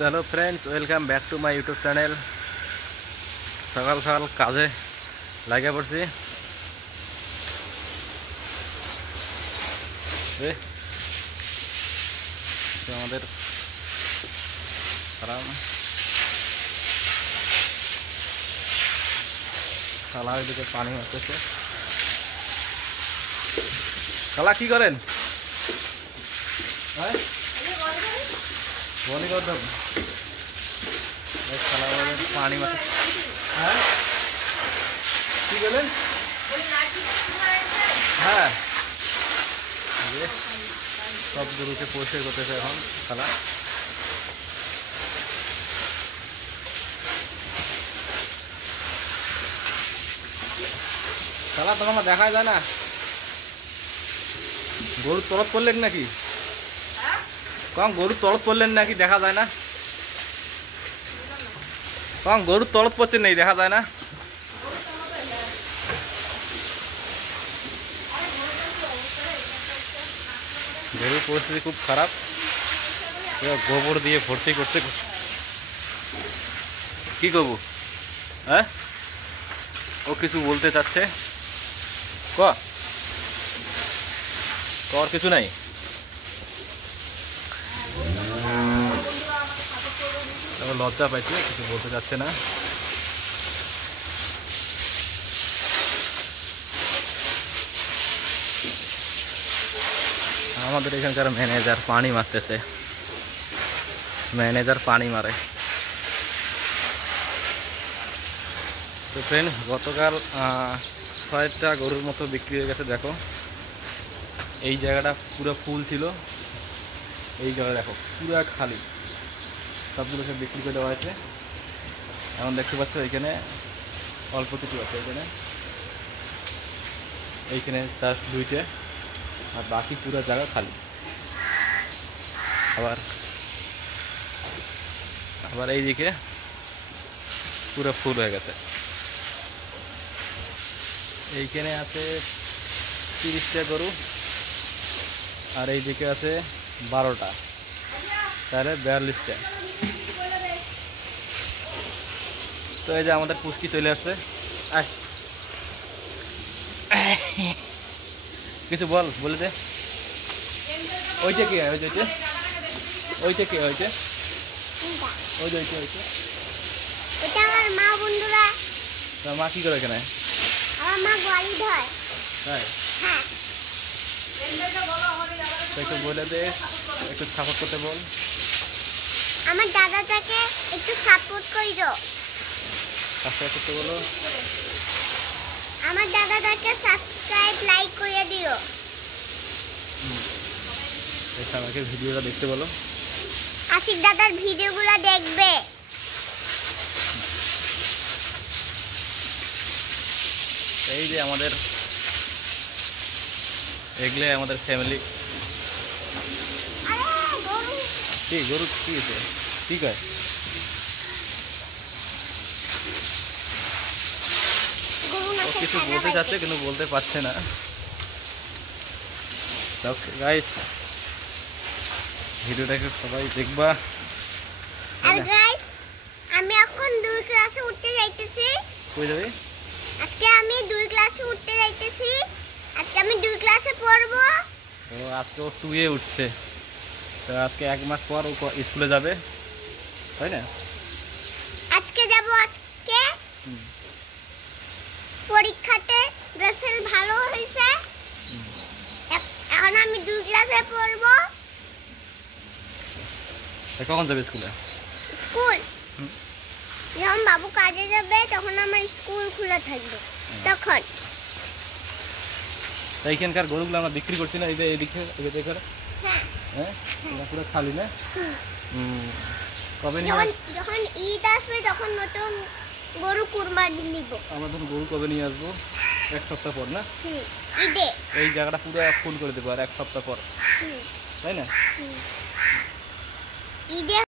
Hello friends, welcome back to my YouTube channel. सकाल सकाल काजे लागे पड़ছি। আমাদের ফার্ম খালার দিকে পানি আসতেছে। খালা কি করেন? হ্যাঁ বনি করতাম খালা পানি মারতে। হ্যাঁ কি বলেন? হ্যাঁ সব গরুকে পরিষ্কার করতেছে এখন খালা। খালা তোমাকে দেখা যায় না, গরুর তরফ করলেন নাকি? কম গরুর তরফ করলেন নাকি দেখা যায় না? কম গরুর তরফ করছেন নেই দেখা যায় না? গরুর পরিস্থিতি খুব খারাপ, গোবর দিয়ে ভর্তি করছে। কি করবো? হ্যাঁ ও কিছু বলতে চাচ্ছে, কর কিছু নাই। লজ্জা পাইছে, কিছু বলতে চাচ্ছে না। আমাদের এখানকার ম্যানেজার পানি মারতেছে, ম্যানেজার পানি মারে। তো ফ্রেন্ড, গতকাল 6টা গরুর মতো বিক্রি হয়ে গেছে। দেখো এই জায়গাটা পুরো ফুল ছিল, এই জায়গা দেখো পুরো খালি, সবগুলোকে বিক্রি করে দেওয়া হয়েছে। এখন দেখতে পাচ্ছ এখানে অল্প কিছু আছে, এইখানে জাস্ট 2টে, আর বাকি পুরো জায়গা খালি। আবার এইদিকে পুরো ফুল হয়ে গেছে। এইখানে আছে 30টা গরু, আর এইদিকে আছে 12টা, তাহলে 42টা। তো এই যে আমাদের পুষ্কি চলে আসছে। কিছু বলে দে। ওইটা কি? ওইটা কি? এটা আমার মা। বন্ধুরা, তোর মা কি করে এখানে? আমার মা গাড়ি ধয়। তাই? হ্যাঁ। একটু বলে দে, একটু সাপোর্ট করতে বল। আমার দাদাটাকে একটু সাপোর্ট কইরো। সাবস্ক্রাইব করতে বলো। আমার দাদাটাকে সাবস্ক্রাইব লাইক করে দিও। আমাকে ভিডিওটা দেখতে বলো। আশিক দাদার ভিডিওগুলো দেখবে। এই যে আমাদের এগুলো আমাদের ফ্যামিলি। কি গরু কি হয়েছে? ঠিক আছে, কিছু বলতে চাচ্ছে কিন্তু বলতে পারছে না। গাইস, ভিডিওটাকে সবাই দেখবা। আর গাইস, আমি এখন 2 ক্লাসে উঠতে যাইতেছি। কই যাবে? আজকে আমি 2 ক্লাসে উঠতে যাইতেছি। আজকে আমি 2 ক্লাসে পড়ব। ও আজকে ও 2 এ উঠছে, তো আজকে 1 মাস পর ও স্কুলে যাবে, তাই না? আজকে যাব। আজকে পরীক্ষাতে রেজাল্ট ভালো হয়েছে। এখন আমি 2 ক্লাসে পড়ব। কখন যাবে স্কুলে? স্কুল যখন বাবু কাজে যাবে তখন আমার স্কুল খোলা থাকবে, তখন। এইখানকার গরুগুলো আমরা বিক্রি করছি না, এই যে এইদিকে দেখো। হ্যাঁ হ্যাঁ, পুরো খালি না? কবে নিয়ে? যখন ঈদ আসবে তখন নতুন গরু কুরবানি নিব। আমরা ধরুন গরু কবে নিয়ে আসবো? 1 সপ্তাহ পর না? ঈদে এই জায়গাটা পুরো ফুল করে দেবো আর 1 সপ্তাহ পর, তাই না? ঈদে